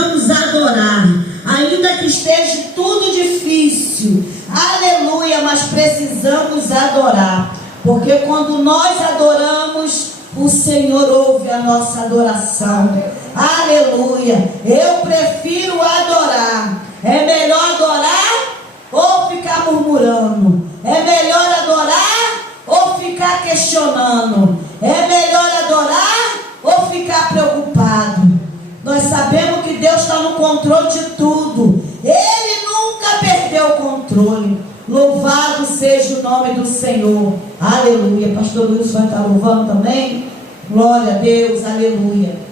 precisamos adorar, ainda que esteja tudo difícil, aleluia, mas precisamos adorar, porque quando nós adoramos, o Senhor ouve a nossa adoração, aleluia. Eu prefiro adorar. É melhor adorar ou ficar murmurando? É melhor adorar ou ficar questionando? É melhor adorar ou ficar preocupado? Nós sabemos que Deus está no controle de tudo. Ele nunca perdeu o controle. Louvado seja o nome do Senhor. Aleluia. Pastor Luiz vai estar louvando também. Glória a Deus. Aleluia.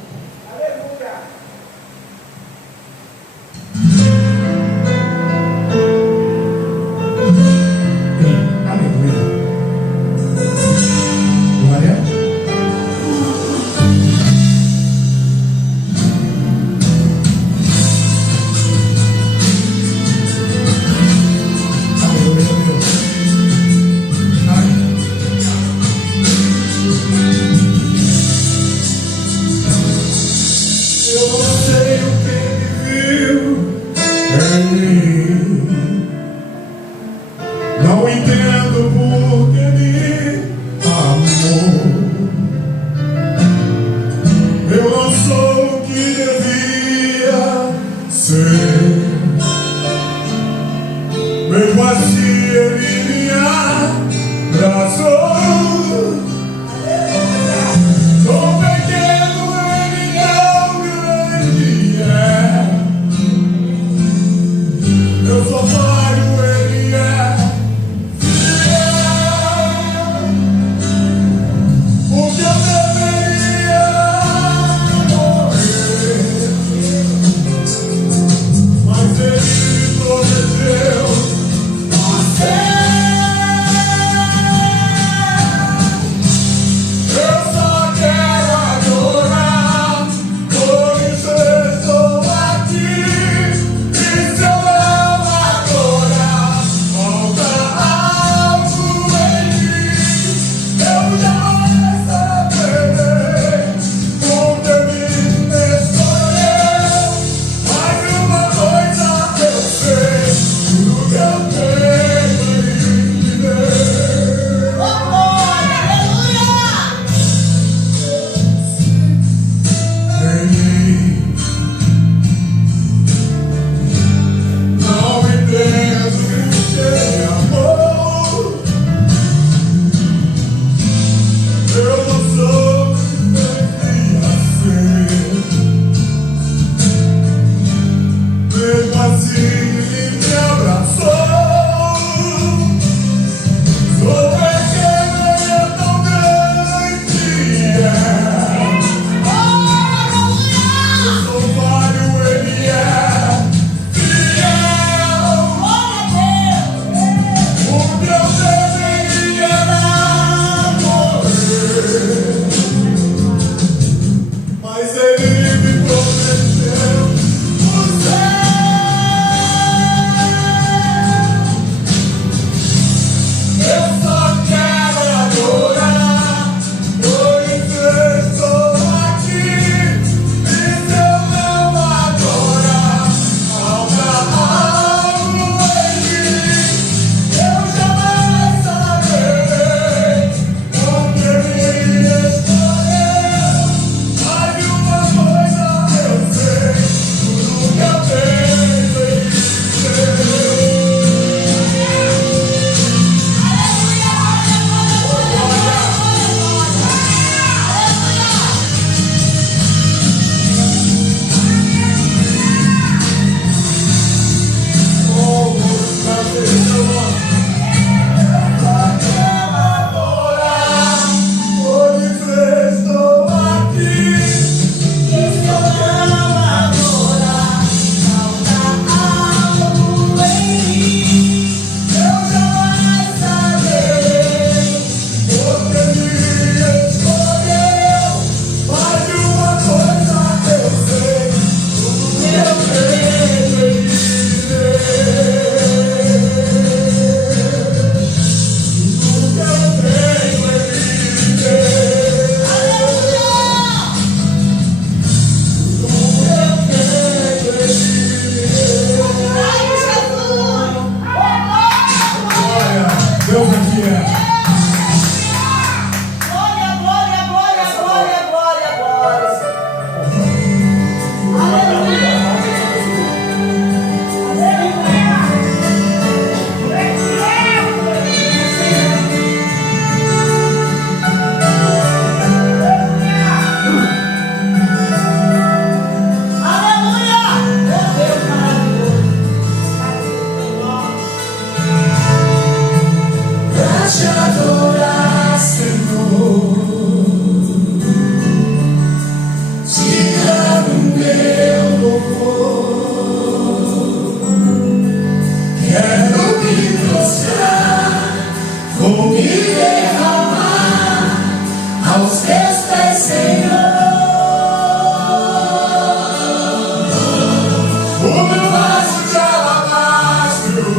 vou me derramar aos teus pés, Senhor. O meu vaso de alabastro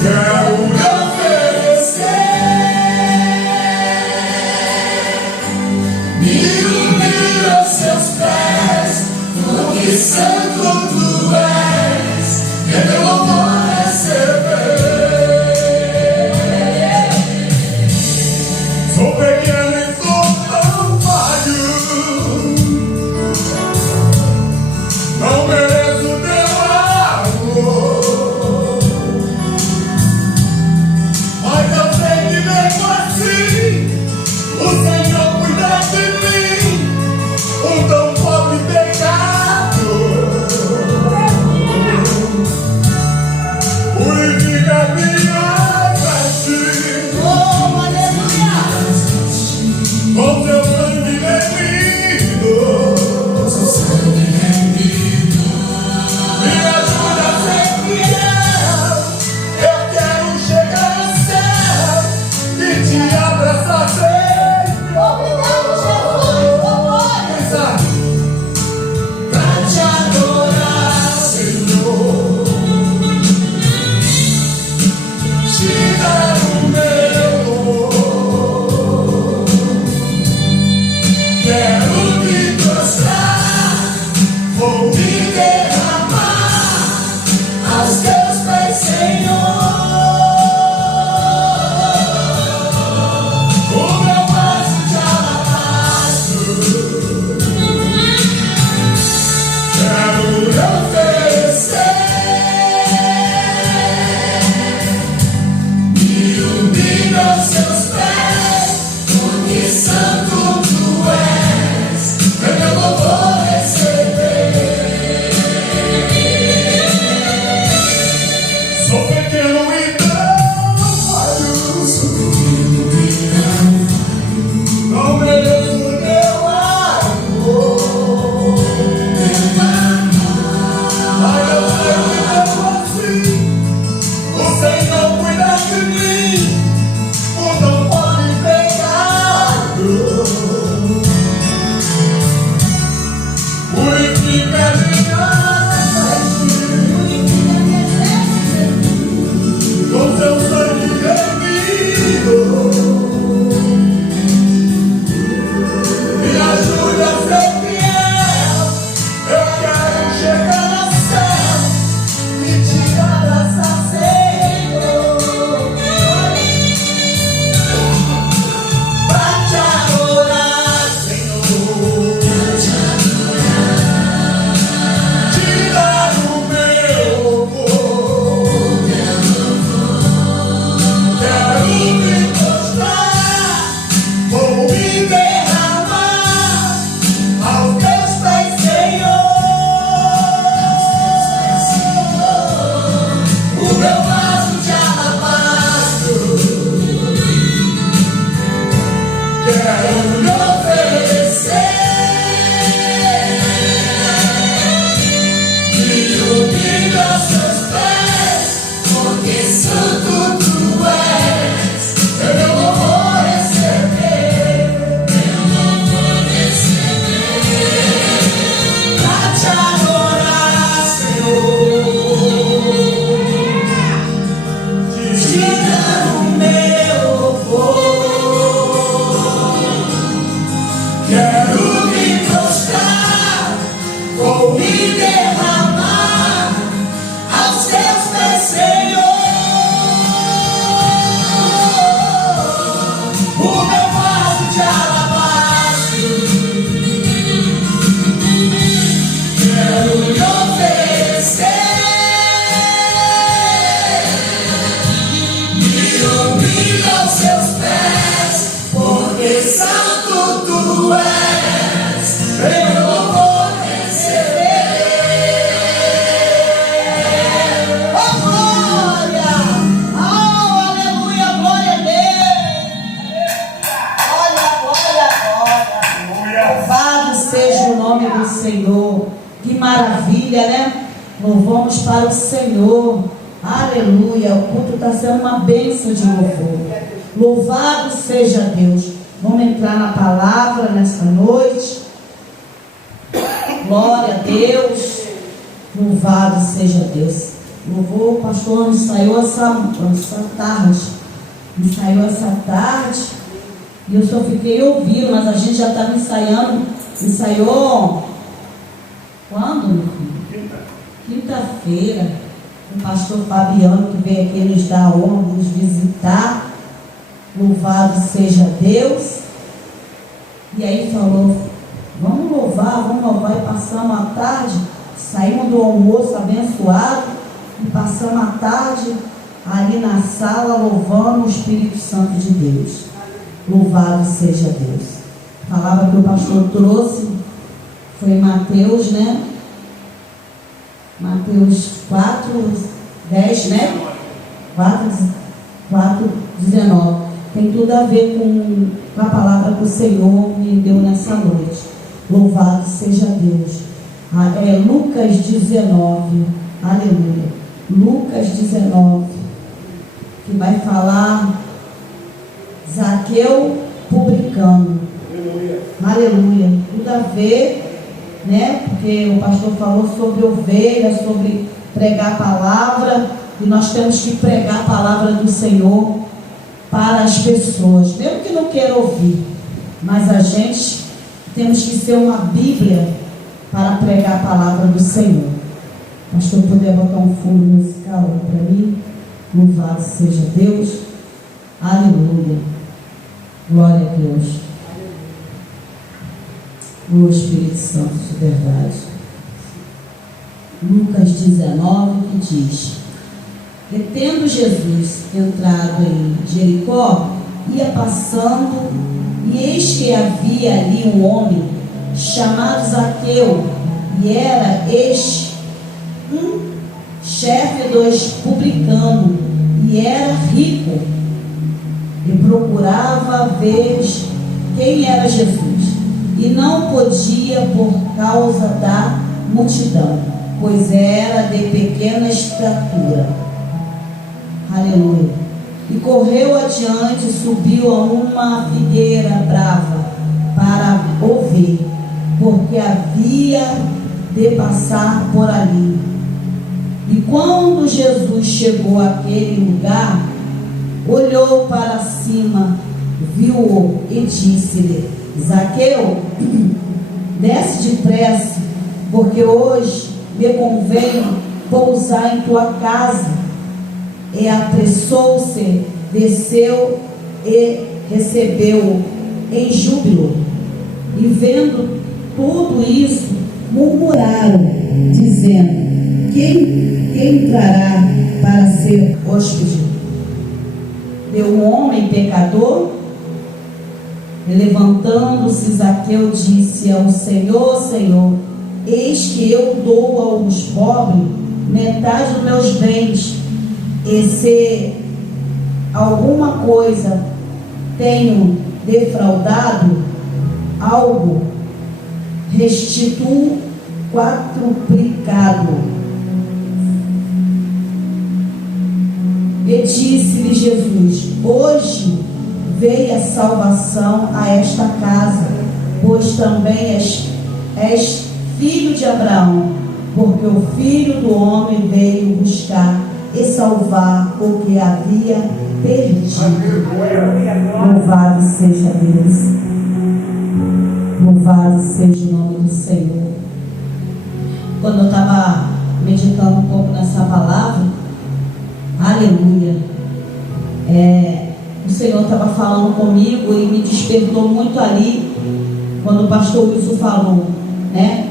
quero me oferecer. Me unir aos seus pés, porque santo tu és, e meu louvor receber. Sou pequeno e sou tão falho, não mereço teu amor, mas eu sei que mesmo assim o Senhor cuida de mim, um tão pobre pecador. Purifica minhas vestes, Oh, aleluia! com teu sangue remido. Me ajuda a ser fiel. Eu quero chegar ao céu e te abraçar sempre. Obrigado, Jesus! Oh, glória! Pra te adorar, Senhor, te dar o meu louvor. Quero me prostrar, vou me derramar aos teus pés, Senhor. O meu vaso de alabastro quero me oferecer. Me unir aos seus pés, porque santo tu és, é meu louvor receber. Sou pequeno e tão falho, não mereço teu amor, mas eu sei que mesmo assim o Senhor cuida de mim, um tão pobre pecador. Purifica minhas vestes, com teu sangue remido. Me ajuda a ser fiel. Eu quero chegar ao céu e te abraçar, Senhor. Pra te adorar, Senhor. Te dar o meu louvor. Quero me prostrar, vou me derramar aos teus pés, Senhor. O meu vaso de alabastro quero me oferecer. Me unir aos seus pés, porque santo tu és, é meu louvor receber. Pra te adorar, Senhor, te dar o meu louvor. Quero me prostrar, vou me derramar aos teus pés, Senhor. O meu vaso de alabastro quero me oferecer. Me unir aos seus pés, porque santo tu és, meu louvor receber. Oh, glória! Oh, aleluia! Glória a Deus! Glória, glória, glória! Louvado seja o nome do Senhor. Que maravilha, né? Louvamos para o Senhor. Aleluia. O culto está sendo uma bênção de louvor. Louvado seja Deus. Vamos entrar na palavra nessa noite. Glória a Deus. Louvado seja Deus. Louvor, o pastor ensaiou essa tarde. Ensaiou essa tarde. E eu só fiquei ouvindo, mas a gente já estava ensaiando. Ensaiou quando, meu filho? Quinta-feira. O pastor Fabiano, que veio aqui nos dar a honra, nos visitar. Louvado seja Deus. E aí falou: vamos louvar. E passamos a tarde. Saímos do almoço abençoado. E passamos a tarde ali na sala louvando o Espírito Santo de Deus. Louvado seja Deus. A palavra que o pastor trouxe foi Mateus, né? Mateus 4:10, né? 4:19. Tem tudo a ver com a palavra que o Senhor me deu nessa noite. Louvado seja Deus. É Lucas 19. Aleluia. Lucas 19. Que vai falar Zaqueu publicano. Aleluia. Tudo a ver, né? Porque o pastor falou sobre ovelhas, sobre pregar a palavra, e nós temos que pregar a palavra do Senhor para as pessoas, mesmo que não queiram ouvir, mas a gente temos que ser uma Bíblia para pregar a palavra do Senhor. Pastor, puder botar um fundo musical para mim? Louvado seja Deus. Aleluia. Glória a Deus. O Espírito Santo de verdade. Lucas 19, que diz: e tendo Jesus entrado em Jericó, ia passando, e eis que havia ali um homem chamado Zaqueu, e era este um chefe dos publicanos, e era rico, e procurava ver quem era Jesus, e não podia por causa da multidão, pois era de pequena estatura. Aleluia. E correu adiante, subiu a uma figueira brava para ouvir, porque havia de passar por ali. E quando Jesus chegou àquele lugar, olhou para cima, viu-o e disse-lhe: Zaqueu, desce depressa, porque hoje me convém pousar em tua casa. E apressou-se, desceu e recebeu-o em júbilo. E vendo tudo isso, murmuraram, dizendo: quem entrará para ser hóspede de um homem pecador? E levantando-se, Zaqueu disse ao Senhor: Senhor, eis que eu dou aos pobres metade dos meus bens, e se alguma coisa tenho defraudado, algo, restituo quadruplicado. E disse-lhe Jesus: hoje veio a salvação a esta casa, pois também és filho de Abraão, porque o Filho do Homem veio buscar e salvar o que havia perdido. Louvado seja Deus. Louvado seja o nome do Senhor. Quando eu estava meditando um pouco nessa palavra, aleluia, o Senhor estava falando comigo e me despertou muito ali, quando o pastor Wilson falou, né?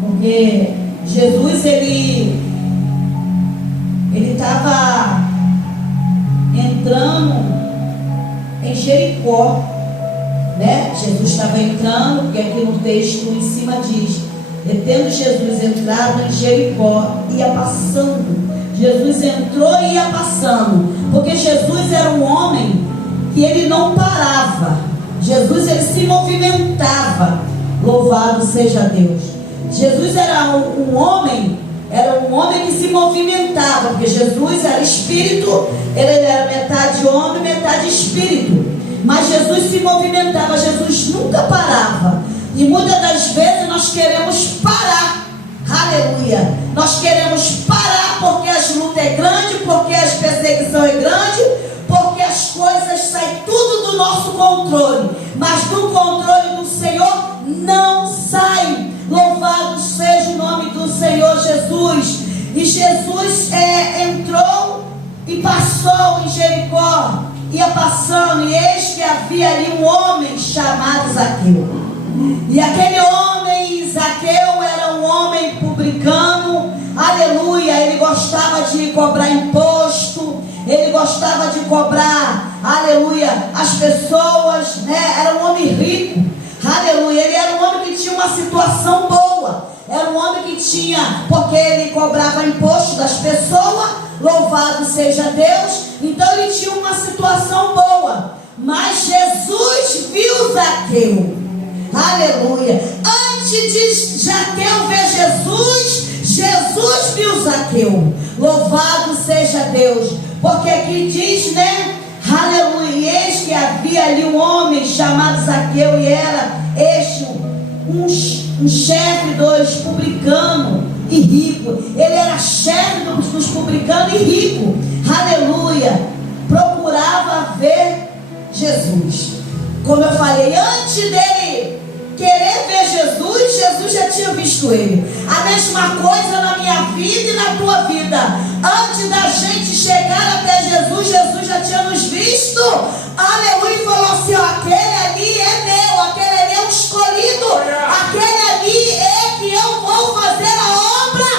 Porque Jesus, ele estava entrando em Jericó, né? Jesus estava entrando, porque aqui no texto em cima diz: e tendo Jesus entrado em Jericó, ia passando. Jesus entrou e ia passando, porque Jesus era um homem que ele não parava. Jesus, ele se movimentava. Louvado seja Deus. Jesus era um homem era um homem que se movimentava, porque Jesus era espírito, ele era metade homem, metade espírito. Mas Jesus se movimentava, Jesus nunca parava. E muitas das vezes nós queremos parar. Aleluia. Nós queremos parar porque as lutas é grande, porque as perseguição é grande, porque as coisas saem tudo do nosso controle. Mas do controle do Senhor não sai. Louvado seja o nome do Senhor Jesus. E Jesus entrou e passou em Jericó. Ia passando, e eis que havia ali um homem chamado Zaqueu. E aquele homem, Zaqueu, era um homem publicano. Aleluia. Ele gostava de cobrar imposto, ele gostava de cobrar, aleluia, as pessoas, né? Era um homem rico. Aleluia. Ele era um homem que tinha uma situação boa. Era um homem que tinha, porque ele cobrava imposto das pessoas. Louvado seja Deus. Então ele tinha uma situação boa. Mas Jesus viu Zaqueu. Aleluia. Antes de Zaqueu ver Jesus, Jesus viu Zaqueu. Louvado seja Deus. Porque aqui diz, né? Aleluia. E eis que havia ali um homem chamado Zaqueu, e era este um chefe dos publicanos e rico. Ele era chefe dos publicanos e rico. Aleluia. Procurava ver Jesus. Como eu falei, antes dele querer ver Jesus, Jesus já tinha visto ele. A mesma coisa na minha vida e na tua vida. Antes da gente chegar até Jesus, Jesus já tinha nos visto. Aleluia. E falou assim, ó, aquele ali é meu, aquele ali é o escolhido, aquele ali é que eu vou fazer a obra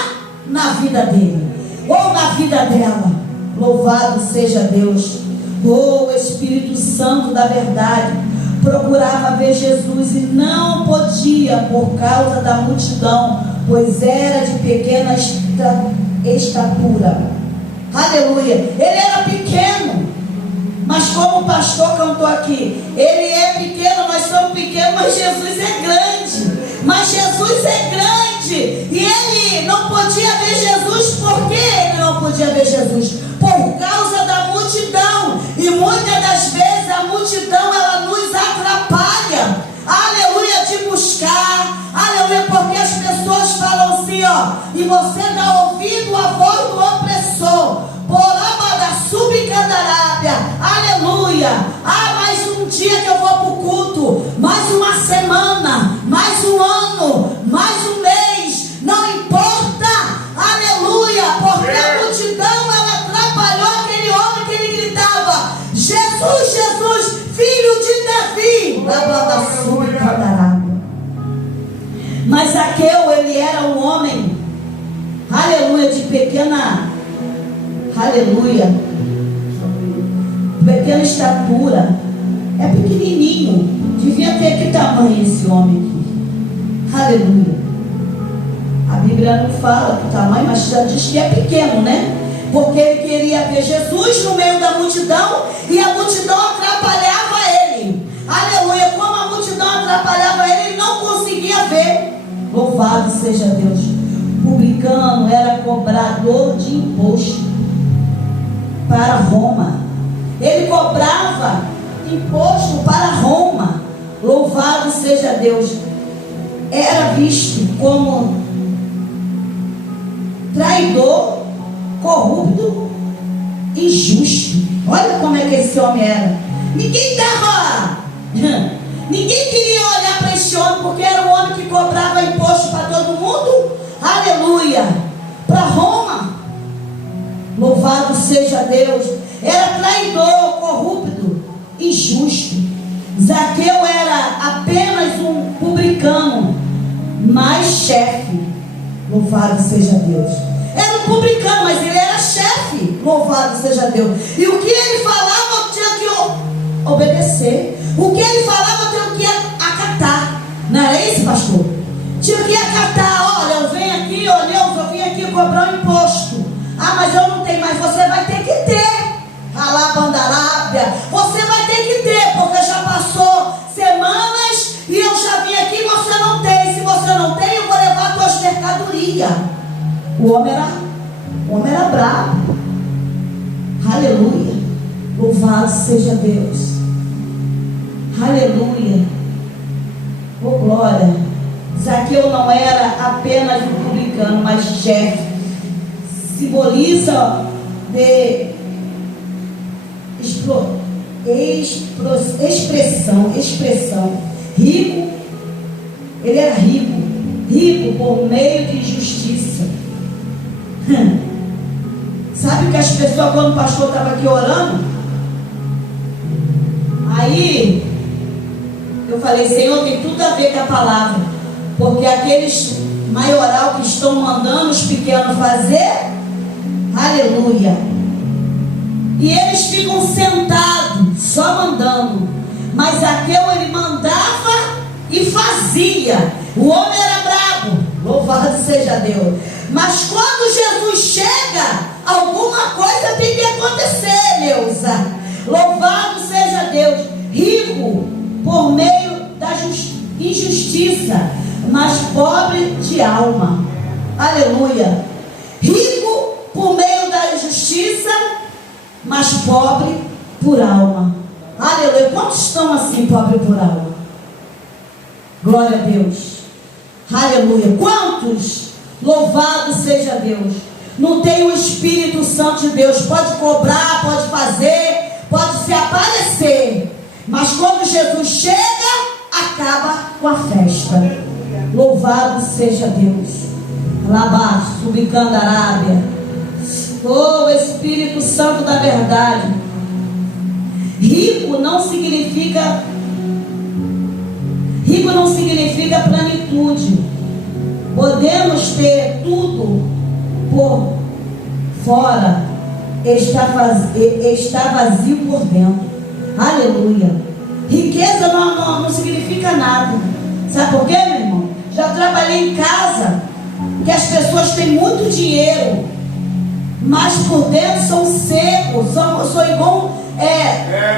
na vida dele, ou na vida dela. Louvado seja Deus. Oh, Espírito Santo da verdade, procurava ver Jesus e não podia por causa da multidão, pois era de pequena estatura. Aleluia. Ele era pequeno, mas como o pastor cantou aqui, ele é pequeno, nós somos pequenos, mas Jesus é grande. Mas Jesus é grande, e ele não podia ver Jesus. Por que ele não podia ver Jesus? Por causa da multidão. E muitas das vezes a multidão, ela nos atrapalha, aleluia, de buscar, aleluia, porque as pessoas falam assim, ó, e você dá ouvido à voz do opressor, poraba da subcandarábia, aleluia. Mais um dia que eu vou para o culto, mais uma semana, mais um ano, mais um mês, não importa, aleluia, porque a multidão, ela atrapalhou aquele homem que ele gritava, Jesus, Jesus, filho de Davi, da subcandarábia. Mas Zaqueu, ele era um homem, aleluia, de pequena, aleluia, pequena estatura. É pequenininho. Devia ter que tamanho esse homem aqui. Aleluia. A Bíblia não fala que tamanho, mas já diz que é pequeno, né? Porque ele queria ver Jesus no meio da multidão, e a multidão atrapalhava ele. Aleluia. Como a multidão atrapalhava ele, ele não conseguia ver. Louvado seja Deus. Publicano era cobrador de imposto para Roma. Ele cobrava imposto para Roma. Louvado seja Deus. Era visto como traidor, corrupto, injusto. Olha como é que esse homem era. Ninguém queria olhar para esse homem, porque era um homem que cobrava imposto para todo mundo. Aleluia. Para Roma. Louvado seja Deus. Era traidor, corrupto, injusto. Zaqueu era apenas um publicano, mas chefe. Louvado seja Deus. Era um publicano, mas ele era chefe. Louvado seja Deus. E o que ele falava, eu tinha que obedecer. O que ele falava, eu tinha que acatar. Não era isso, pastor? Tinha que acatar. Olha, eu venho aqui, ó Deus, eu vim aqui cobrar um imposto. Ah, mas eu não tenho, mas você vai ter que ter. Alabandarábia, você vai ter que ter, porque já passou semanas e eu já vim aqui e você não tem. Se você não tem, eu vou levar tuas mercadorias. O homem era bravo. Aleluia. Louvado seja Deus. Aleluia. Oh glória. Zaqueu não era apenas um publicano, mas chefe. Simboliza de expressão. Rico. Ele era rico por meio de justiça. Sabe que as pessoas, quando o pastor estava aqui orando, aí eu falei, Senhor, tem tudo a ver com a palavra, porque aqueles maioral que estão mandando os pequenos fazer, aleluia, e eles ficam sentados, só mandando, mas Zaqueu ele mandava e fazia. O homem era brabo, louvado seja Deus. Mas quando Jesus chega, alguma coisa tem que acontecer, Neuza. Louvado seja Deus. Rico por meio da injustiça, mas pobre de alma. Aleluia. Rico por meio da justiça, mas pobre por alma. Aleluia. Quantos estão assim, pobre por alma? Glória a Deus. Aleluia. Quantos? Louvado seja Deus. Não tem o Espírito Santo de Deus. Pode cobrar, pode fazer, pode se aparecer, mas quando Jesus chega, acaba com a festa. Louvado seja Deus. Labá, subicando Arábia. Oh, Espírito Santo da verdade. Rico não significa plenitude. Podemos ter tudo por fora, está vazio por dentro. Aleluia. Riqueza não significa nada. Sabe por quê, meu irmão? Já trabalhei em casa que as pessoas têm muito dinheiro, mas por dentro são secos, são igual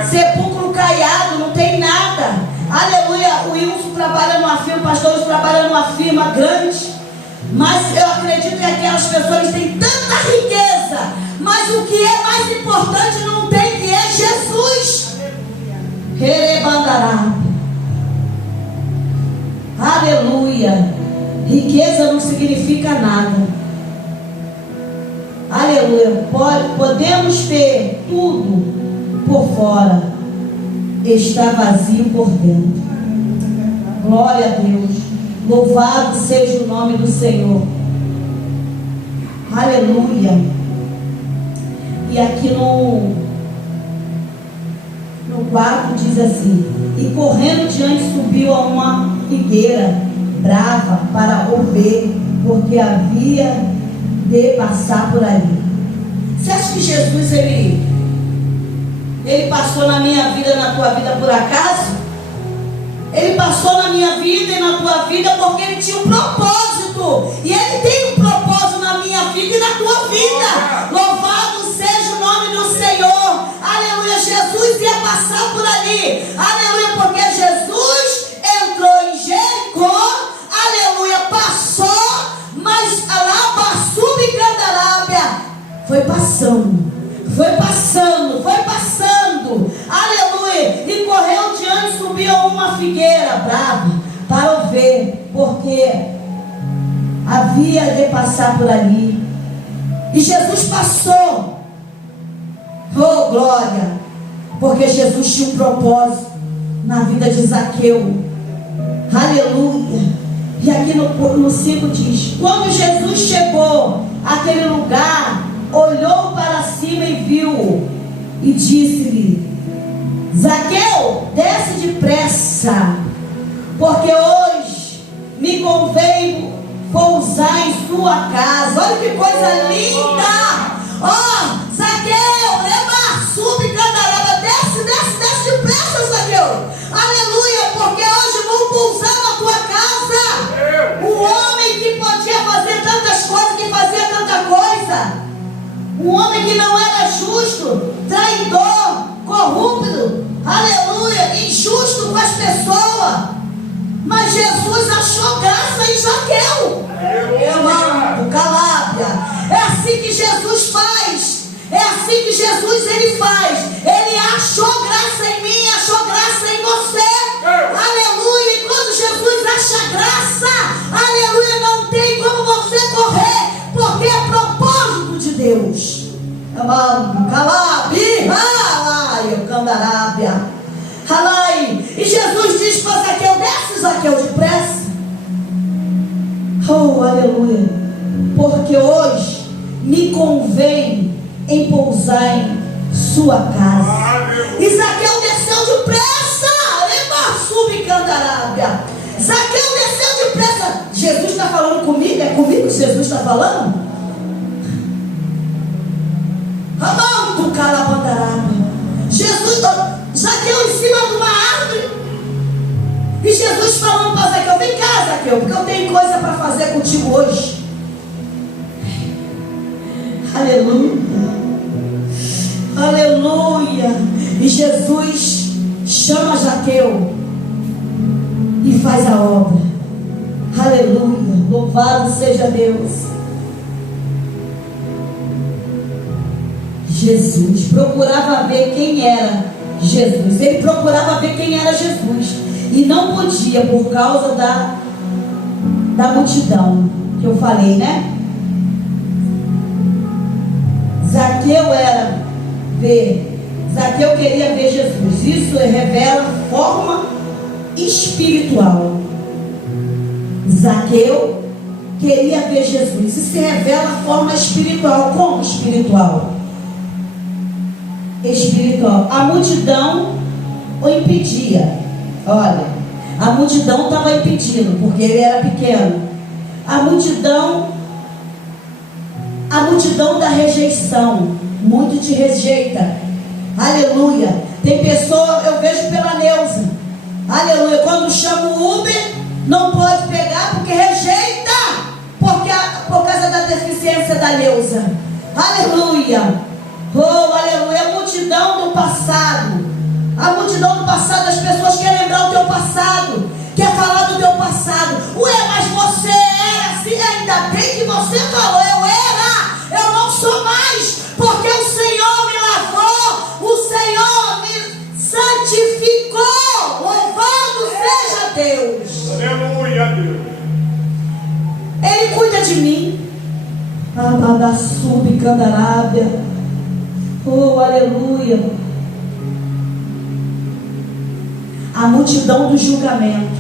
sepulcro caiado, não tem nada. Aleluia. O Wilson trabalha numa firma, o pastor Wilson trabalha numa firma grande, mas eu acredito que aquelas pessoas têm tanta riqueza, mas o que é mais importante não tem, que é Jesus. Rerebandará. Aleluia. Riqueza não significa nada. Aleluia. Podemos ter tudo por fora, está vazio por dentro. Glória a Deus. Louvado seja o nome do Senhor. Aleluia. E aqui no 4 diz assim: e correndo diante subiu a uma figueira brava para o ver, porque havia de passar por ali. Você acha que Jesus ele passou na minha vida, na tua vida por acaso? Ele passou na minha vida e na tua vida porque ele tinha um propósito. E ele tem um propósito na minha vida e na tua vida. Louvado seja o nome do Senhor. Aleluia. Jesus ia passar por ali. Aleluia. Porque Jesus entrou em Jericó. Aleluia. Passou. Mas lá Candarábia foi passando. Foi passando. Aleluia. E correu diante, subiu a uma figueira brava para o ver, porque havia de passar por ali. E Jesus passou. Oh glória. Porque Jesus tinha um propósito na vida de Zaqueu. Aleluia. E aqui no 5 diz: quando Jesus chegou àquele lugar, olhou para cima e viu, e disse-lhe: Zaqueu, desce depressa, porque hoje me convém pousar em sua casa. Olha que coisa linda! Oh, Zaqueu, sube Candarábia, desce depressa, Zaqueu. Aleluia, porque hoje vou pousar na tua casa. Um homem que podia fazer tantas coisas, que fazia tanta coisa. Um homem que não era justo, traidor, corrupto, aleluia, injusto com as pessoas. Mas Jesus achou graça em Zaqueu. Eu amo, Calábia. Jesus ele faz? Ele achou graça em mim, achou graça em você. Aleluia. E quando Jesus acha graça, aleluia, não tem como você correr, porque é propósito de Deus. E Jesus diz para Zaqueu: desce, Zaqueu, depressa. Oh, aleluia. Porque hoje me convém em pousar em sua casa. E Zaqueu desceu depressa. Zaqueu desceu depressa. Jesus está falando comigo? É comigo que Jesus está falando? Jesus, Zaqueu em cima de uma árvore. E Jesus falando para Zaqueu: vem cá, Zaqueu, porque eu tenho coisa para fazer contigo hoje. Aleluia. Aleluia. E Jesus chama Zaqueu e faz a obra. Aleluia. Louvado seja Deus. Jesus procurava ver quem era Jesus. Ele procurava ver quem era Jesus. E não podia por causa da multidão que eu falei, né? Zaqueu queria ver Jesus. Isso revela forma espiritual. Zaqueu queria ver Jesus. Isso revela forma espiritual. Como espiritual? Espiritual. A multidão o impedia. Olha, a multidão estava impedindo, porque ele era pequeno. A multidão da rejeição. Muito te rejeita. Aleluia. Tem pessoa, eu vejo pela Neuza. Aleluia. Quando chama o Uber, não pode pegar porque rejeita. Por causa da deficiência da Neuza. Aleluia. Oh, aleluia. A multidão do passado. A multidão do passado, as pessoas querem lembrar o teu passado. Quer falar do teu passado. Ué, mas você era assim. Ainda bem que você falou. Eu era. Eu não sou mais. Porque o Senhor me lavou. O Senhor me santificou. Louvado seja Deus. Aleluia, Deus. Ele cuida de mim. Abadassubi candarábia. Oh, aleluia. A multidão do julgamento.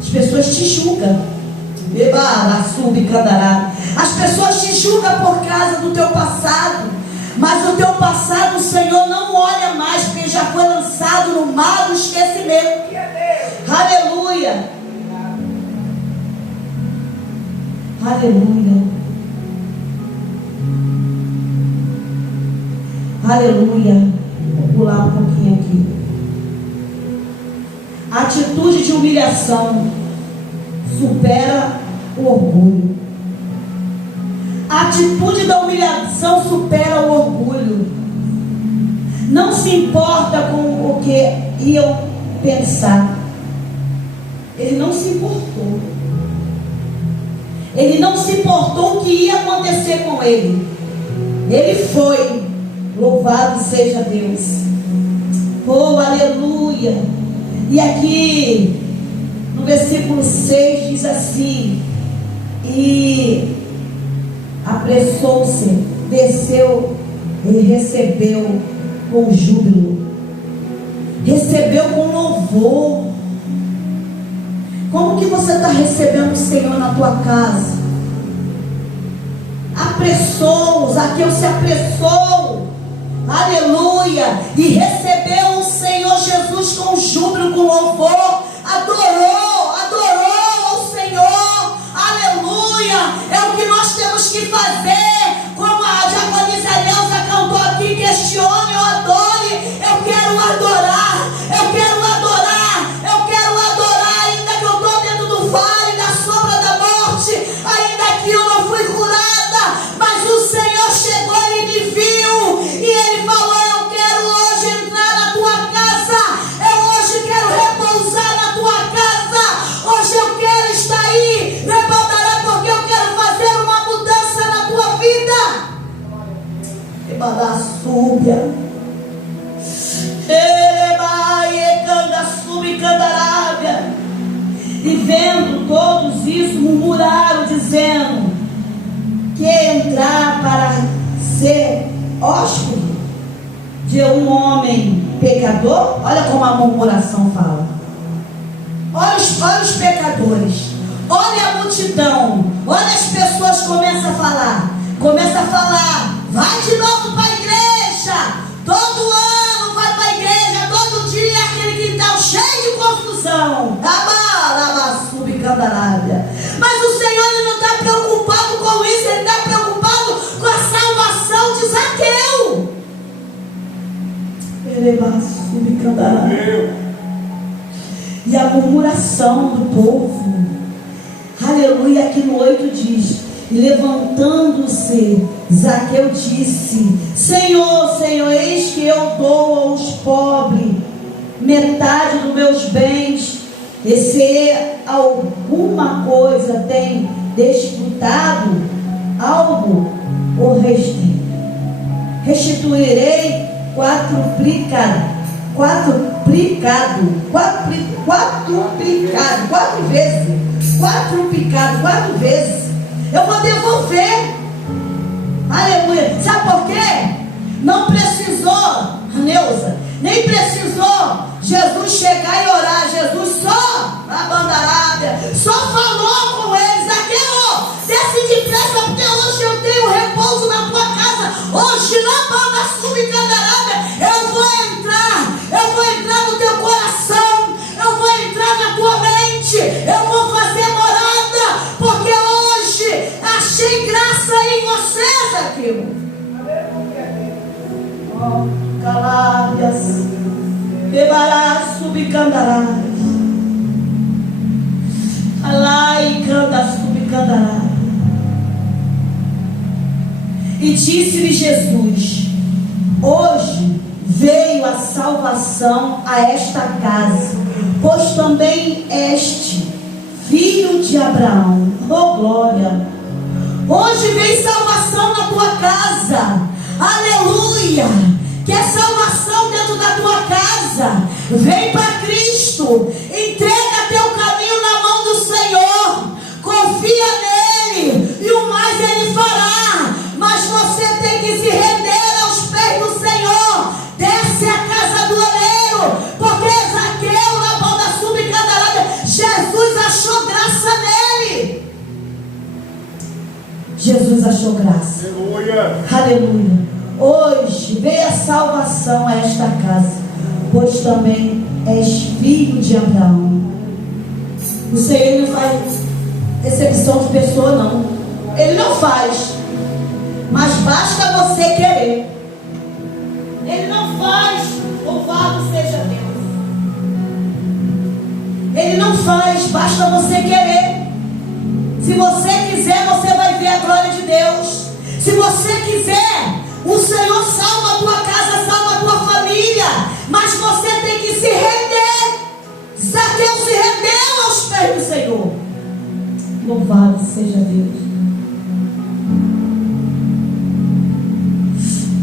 As pessoas te julgam. As pessoas te julgam por causa do teu passado. Mas o teu passado o Senhor não olha mais, porque já foi lançado no mar do esquecimento. Aleluia. Aleluia. Aleluia. Vou pular um pouquinho aqui. A atitude de humilhação supera o orgulho. A atitude da humilhação supera o orgulho. Não se importa com o que iam pensar. Ele não se importou. Ele não se importou o que ia acontecer com ele. Ele foi. Louvado seja Deus. Oh, aleluia. E aqui no versículo 6 diz assim: e apressou-se, desceu e recebeu com júbilo, recebeu com louvor. Como que você está recebendo o Senhor na tua casa? Apressou, Zaqueu se apressou, aleluia, e recebeu o Senhor Jesus com júbilo, com louvor, adorou ao Senhor, aleluia. É o que nós temos que fazer, como a diaconisa Neuza cantou aqui: questione ou adore. Eu quero adorar, eu quero adorar, eu quero adorar, ainda que eu estou dentro do vale da sombra da morte, ainda que eu não fui curada, mas o Senhor chegou e me viu, e Ele falou: eu quero hoje entrar na tua casa, eu hoje quero repousar na tua casa, hoje eu quero estar aí, porque eu quero fazer Aleluia. E vendo todos isso, murmuraram, dizendo que entrar para ser hóspede de um homem pecador. Olha como a murmuração fala. Olha os pecadores. Olha a multidão. Olha as pessoas começam a falar. Vai de novo para a igreja. Todo ano vai para a igreja. Todo dia é aquele quintal cheio de confusão. Mas o Senhor, ele não está preocupado com isso. Ele está preocupado com a salvação de Zaqueu. E a murmuração do povo. Aleluia. Aqui no 8 diz: levantando-se, Zaqueu disse: Senhor, Senhor, eis que eu dou aos pobres metade dos meus bens, e se alguma coisa tem disputado algo, ou restituirei quadruplicado, quatro vezes, eu vou devolver. Aleluia. Sabe por quê? Não precisou, Neuza, nem precisou Jesus chegar e orar. Jesus só na bandarábia, só falou com eles: Zaqueu, desce depressa, porque hoje eu tenho repouso na tua casa. Hoje na banda subcandarábia eu vou entrar no teu coração, eu vou entrar na tua mente, eu vou fazer morada, porque hoje achei graça em você, Zaqueu. Calábias, bebará subcandará, alá e canta subcandará. E disse-lhe Jesus: hoje veio a salvação a esta casa, pois também este filho de Abraão. Oh glória! Hoje vem salvação na tua casa. Aleluia! Que é salvação dentro da tua casa. Vem para Cristo. Entrega teu caminho na mão do Senhor. Confia nele, e o mais ele fará. Mas você tem que se render aos pés do Senhor. Desce a casa do oleiro, porque Zaqueu, na mão da subcandarada, Jesus achou graça nele. Jesus achou graça. Aleluia. Aleluia. Hoje veio a salvação a esta casa, pois também és filho de Abraão. O Senhor não faz excepção de pessoa, não. Ele não faz, mas basta você querer. Ele não faz, louvado seja Deus. Ele não faz, basta você querer. Se você quiser, você vai ver a glória de Deus. Se você quiser, o Senhor salva a tua casa, salva a tua família. Mas você tem que se render. Zaqueu se rendeu aos pés do Senhor. Louvado seja Deus.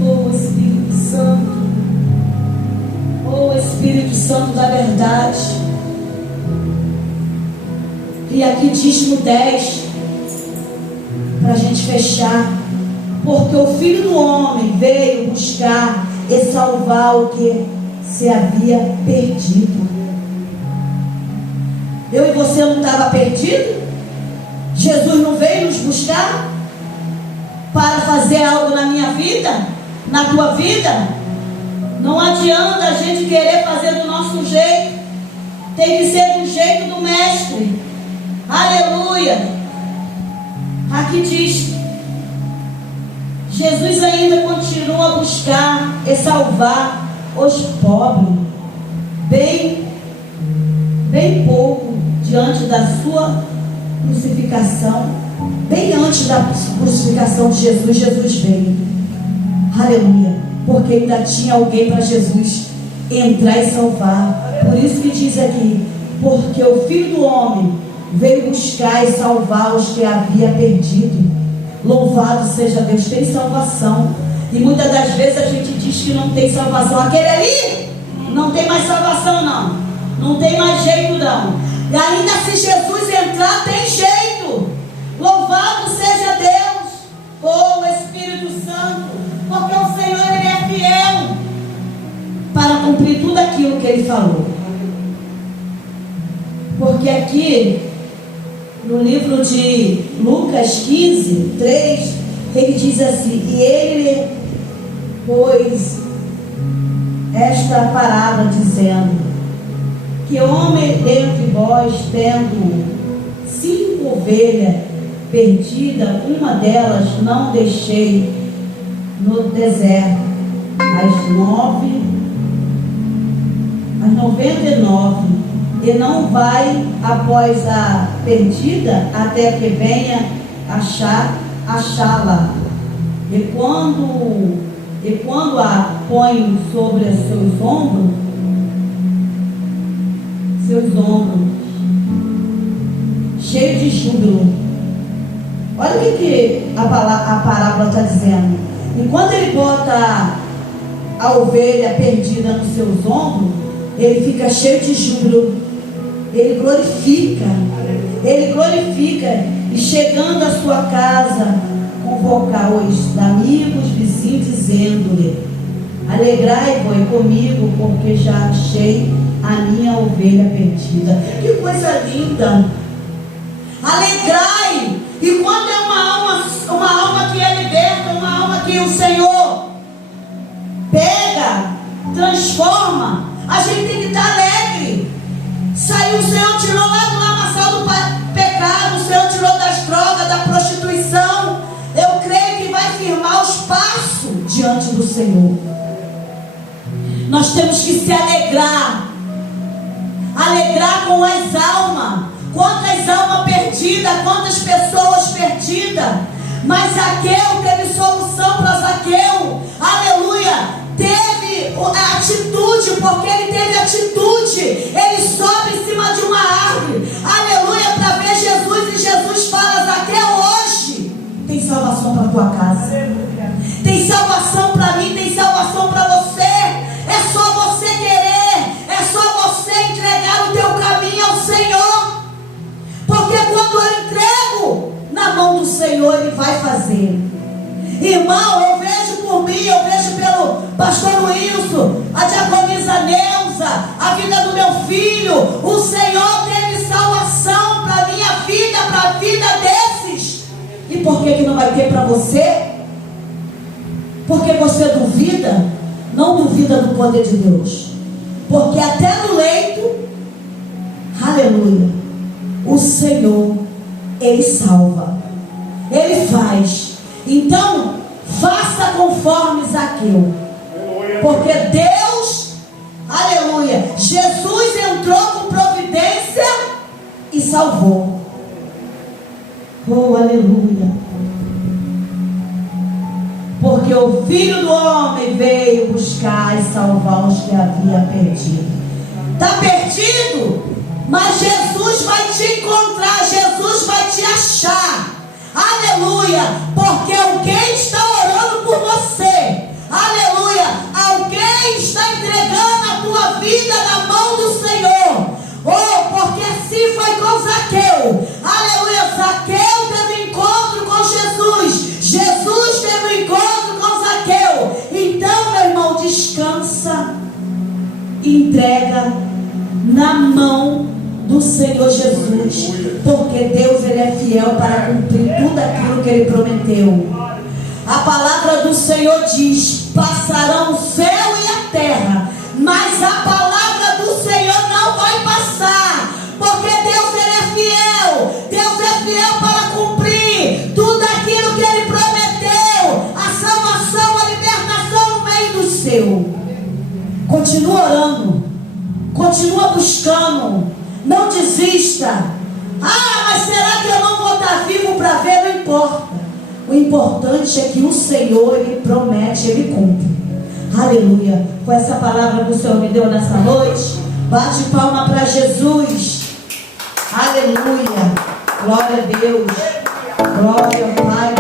Oh Espírito Santo, oh Espírito Santo da verdade. E aqui diz no 10, para a gente fechar: porque o Filho do Homem veio buscar e salvar o que se havia perdido. Eu e você não estava perdido? Jesus não veio nos buscar para fazer algo na minha vida, na tua vida? Não adianta a gente querer fazer do nosso jeito. Tem que ser do jeito do Mestre. Aleluia. Aqui diz: Jesus ainda continua a buscar e salvar os pobres, bem pouco diante da sua crucificação. Bem antes da crucificação de Jesus, Jesus veio. Aleluia. Porque ainda tinha alguém para Jesus entrar e salvar. Por isso que diz aqui: porque o Filho do Homem veio buscar e salvar os que havia perdido. Louvado seja Deus. Tem salvação. E muitas das vezes a gente diz que não tem salvação. Aquele ali não tem mais salvação, não. Não tem mais jeito, não. E ainda se Jesus entrar, tem jeito. Louvado seja Deus, ou o Espírito Santo, porque o Senhor, Ele é fiel para cumprir tudo aquilo que Ele falou. Porque aqui, no livro de Lucas 15, 3, ele diz assim: e ele pôs esta parábola dizendo: que homem dentre vós, tendo 5 ovelhas perdidas, uma delas não deixei no deserto, as 99, e não vai após a perdida até que venha achá-la. E quando a põe sobre seus ombros, cheio de júbilo. Olha o que a parábola está dizendo. Enquanto ele bota a ovelha perdida nos seus ombros, ele fica cheio de júbilo. Ele glorifica, e chegando à sua casa, convocar os amigos, vizinhos, dizendo-lhe: alegrai-vos comigo, porque já achei a minha ovelha perdida. Que coisa linda! Alegrai! E quando é uma alma que é liberta, uma alma que o Senhor pega, transforma, a gente tem que estar alegre. Saiu, o Senhor tirou lá do lamaçal do pecado, o Senhor tirou das drogas, da prostituição. Eu creio que vai firmar os passos diante do Senhor. Nós temos que se alegrar com as almas. Quantas almas perdidas, quantas pessoas perdidas. Mas Zaqueu teve solução para Zaqueu. Aleluia. Teve a atitude, porque ele teve atitude. Ele sobe em cima de uma árvore, aleluia, para ver Jesus. E Jesus fala: Zaqueu, hoje tem salvação para a tua casa, tem salvação para mim, tem salvação para você. É só você querer, é só você entregar o teu caminho ao Senhor. Porque quando eu entrego na mão do Senhor, Ele vai fazer. Irmão, eu vejo por mim, eu vejo pelo pastor Wilson, a diaconisa Neuza, a vida do meu filho. O Senhor teve salvação para a minha vida, para a vida desses. E por que não vai ter para você? Porque você duvida? Não duvida do poder de Deus. Porque até no leito, aleluia, o Senhor, Ele salva, Ele faz. Então, faça conforme Zaqueu. Porque Deus, aleluia, Jesus entrou com providência e salvou. Oh, aleluia. Porque o Filho do Homem veio buscar e salvar os que havia perdido. Está perdido? Mas Jesus vai te encontrar, Jesus vai te achar. Aleluia, porque alguém está orando por você. Aleluia, alguém está entregando a tua vida na mão do Senhor. Oh, porque assim foi com Zaqueu. Aleluia, Zaqueu teve um encontro com Jesus. Jesus teve um encontro com Zaqueu. Então, meu irmão, descansa, entrega na mão do Senhor Jesus, porque Deus, Ele é fiel para cumprir tudo aquilo que Ele prometeu. A palavra do Senhor diz: passarão o céu e a terra, mas a palavra do Senhor não vai passar, porque Deus, Ele é fiel. Deus é fiel para cumprir tudo aquilo que Ele prometeu. A salvação, a libertação no meio do seu. Continua orando, continua buscando. Não desista. Ah, mas será que eu não vou estar vivo para ver? Não importa. O importante é que o Senhor, Ele promete, Ele cumpre. Aleluia. Foi essa palavra que o Senhor me deu nessa noite. Bate palma para Jesus. Aleluia. Glória a Deus. Glória ao Pai.